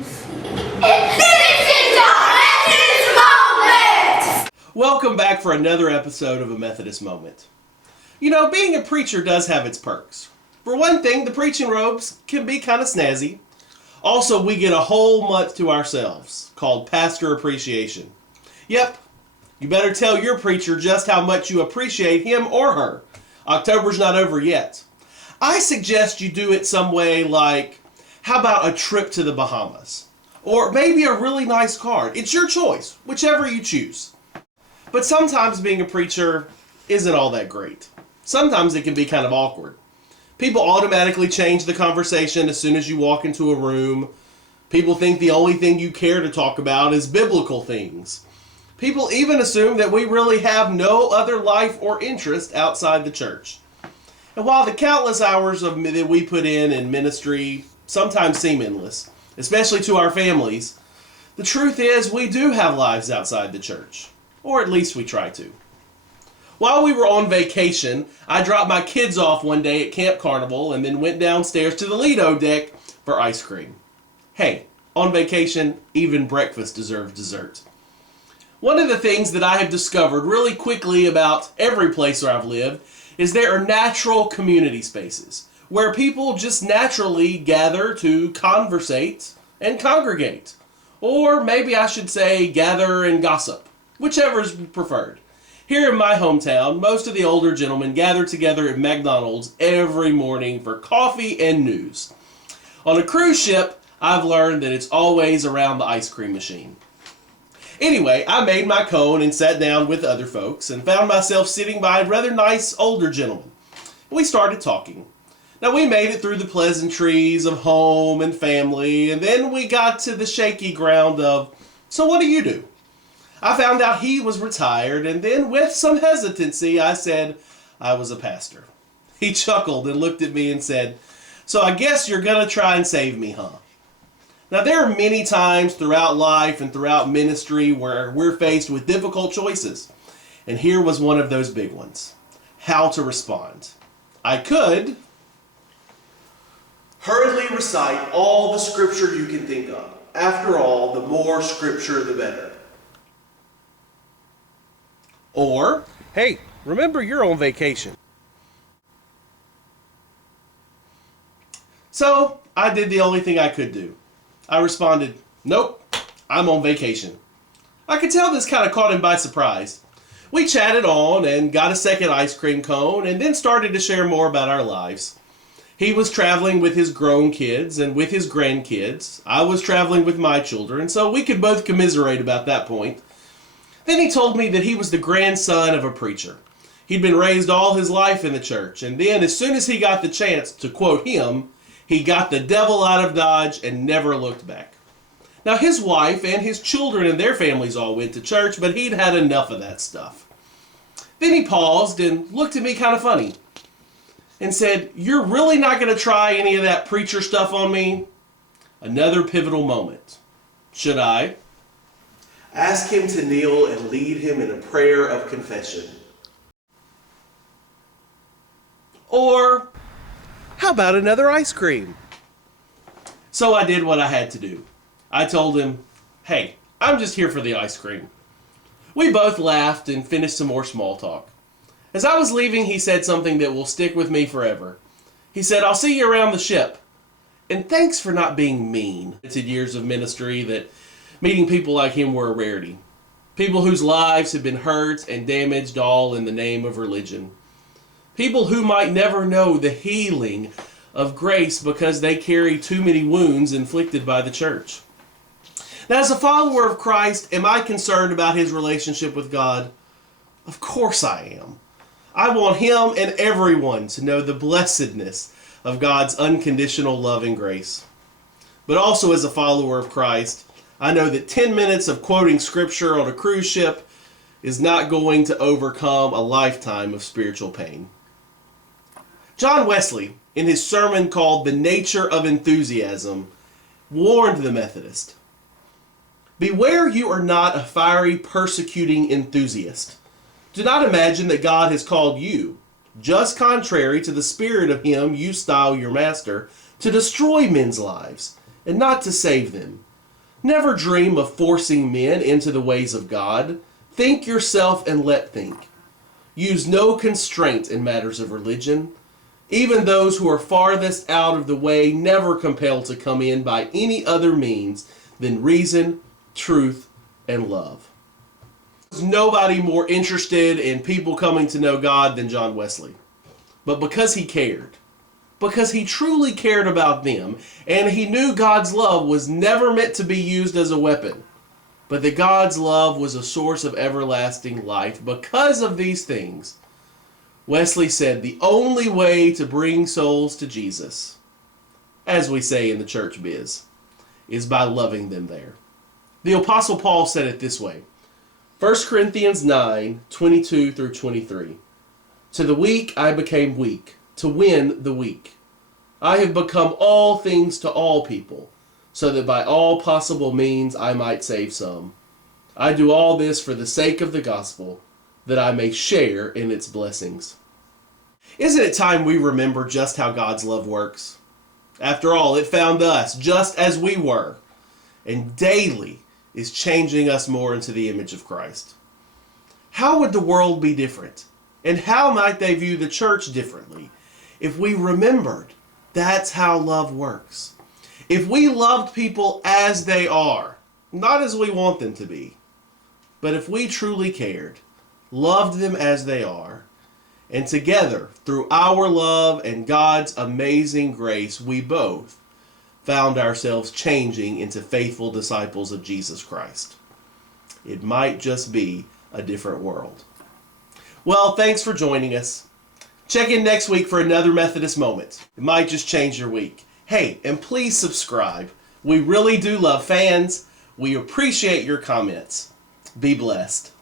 Methodist Moment! Welcome back for another episode of A Methodist Moment. You know, being a preacher does have its perks. For one thing, the preaching robes can be kind of snazzy. Also, we get a whole month to ourselves, called Pastor Appreciation. Yep, you better tell your preacher just how much you appreciate him or her. October's not over yet. I suggest you do it some way like, how about a trip to the Bahamas? Or maybe a really nice card. It's your choice, whichever you choose. But sometimes being a preacher isn't all that great. Sometimes it can be kind of awkward. People automatically change the conversation as soon as you walk into a room. People think the only thing you care to talk about is biblical things. People even assume that we really have no other life or interest outside the church. And while the countless hours that we put in ministry sometimes seem endless, especially to our families, the truth is we do have lives outside the church. Or at least we try to. While we were on vacation, I dropped my kids off one day at Camp Carnival and then went downstairs to the Lido deck for ice cream. Hey, on vacation, even breakfast deserves dessert. One of the things that I have discovered really quickly about every place where I've lived is there are natural community spaces where people just naturally gather to conversate and congregate. Or maybe I should say gather and gossip, whichever is preferred. Here in my hometown, most of the older gentlemen gather together at McDonald's every morning for coffee and news. On a cruise ship, I've learned that it's always around the ice cream machine. Anyway, I made my cone and sat down with other folks and found myself sitting by a rather nice older gentleman. We started talking. Now, we made it through the pleasantries of home and family, and then we got to the shaky ground of, so what do you do? I found out he was retired, and then with some hesitancy, I said I was a pastor. He chuckled and looked at me and said, so I guess you're going to try and save me, huh? Now, there are many times throughout life and throughout ministry where we're faced with difficult choices. And here was one of those big ones. How to respond. I could hurriedly recite all the scripture you can think of. After all, the more scripture, the better. Or, hey, remember you're on vacation. So, I did the only thing I could do. I responded, nope, I'm on vacation. I could tell this kind of caught him by surprise. We chatted on and got a second ice cream cone and then started to share more about our lives. He was traveling with his grown kids and with his grandkids. I was traveling with my children, so we could both commiserate about that point. Then he told me that he was the grandson of a preacher. He'd been raised all his life in the church, and then as soon as he got the chance, to quote him, he got the devil out of Dodge and never looked back. Now, his wife and his children and their families all went to church, but he'd had enough of that stuff. Then he paused and looked at me kind of funny and said, you're really not going to try any of that preacher stuff on me? Another pivotal moment. Should I ask him to kneel and lead him in a prayer of confession? Or how about another ice cream? So I did what I had to do. I told him, hey, I'm just here for the ice cream. We both laughed and finished some more small talk. As I was leaving, he said something that will stick with me forever. He said, I'll see you around the ship. And thanks for not being mean. It's in years of ministry that meeting people like him were a rarity. People whose lives have been hurt and damaged all in the name of religion. People who might never know the healing of grace because they carry too many wounds inflicted by the church. Now, as a follower of Christ, am I concerned about his relationship with God? Of course I am. I want him and everyone to know the blessedness of God's unconditional love and grace. But also as a follower of Christ, I know that 10 minutes of quoting scripture on a cruise ship is not going to overcome a lifetime of spiritual pain. John Wesley, in his sermon called The Nature of Enthusiasm, warned the Methodist, beware you are not a fiery, persecuting enthusiast. Do not imagine that God has called you, just contrary to the spirit of him you style your master, to destroy men's lives, and not to save them. Never dream of forcing men into the ways of God. Think yourself and let think. Use no constraint in matters of religion. Even those who are farthest out of the way never compelled to come in by any other means than reason, truth, and love. There's nobody more interested in people coming to know God than John Wesley. But because he cared, because he truly cared about them, and he knew God's love was never meant to be used as a weapon, but that God's love was a source of everlasting life. Because of these things, Wesley said the only way to bring souls to Jesus, as we say in the church biz, is by loving them there. The Apostle Paul said it this way, 1 Corinthians 9:22 through 23. To the weak I became weak, to win the weak. I have become all things to all people, so that by all possible means I might save some. I do all this for the sake of the gospel, that I may share in its blessings. Isn't it time we remember just how God's love works? After all, it found us just as we were, and daily is changing us more into the image of Christ. How would the world be different? And how might they view the church differently if we remembered that's how love works? If we loved people as they are, not as we want them to be, but if we truly cared, loved them as they are, and together, through our love and God's amazing grace, we both found ourselves changing into faithful disciples of Jesus Christ. It might just be a different world. Well, thanks for joining us. Check in next week for another Methodist Moment. It might just change your week. Hey, and please subscribe. We really do love fans. We appreciate your comments. Be blessed.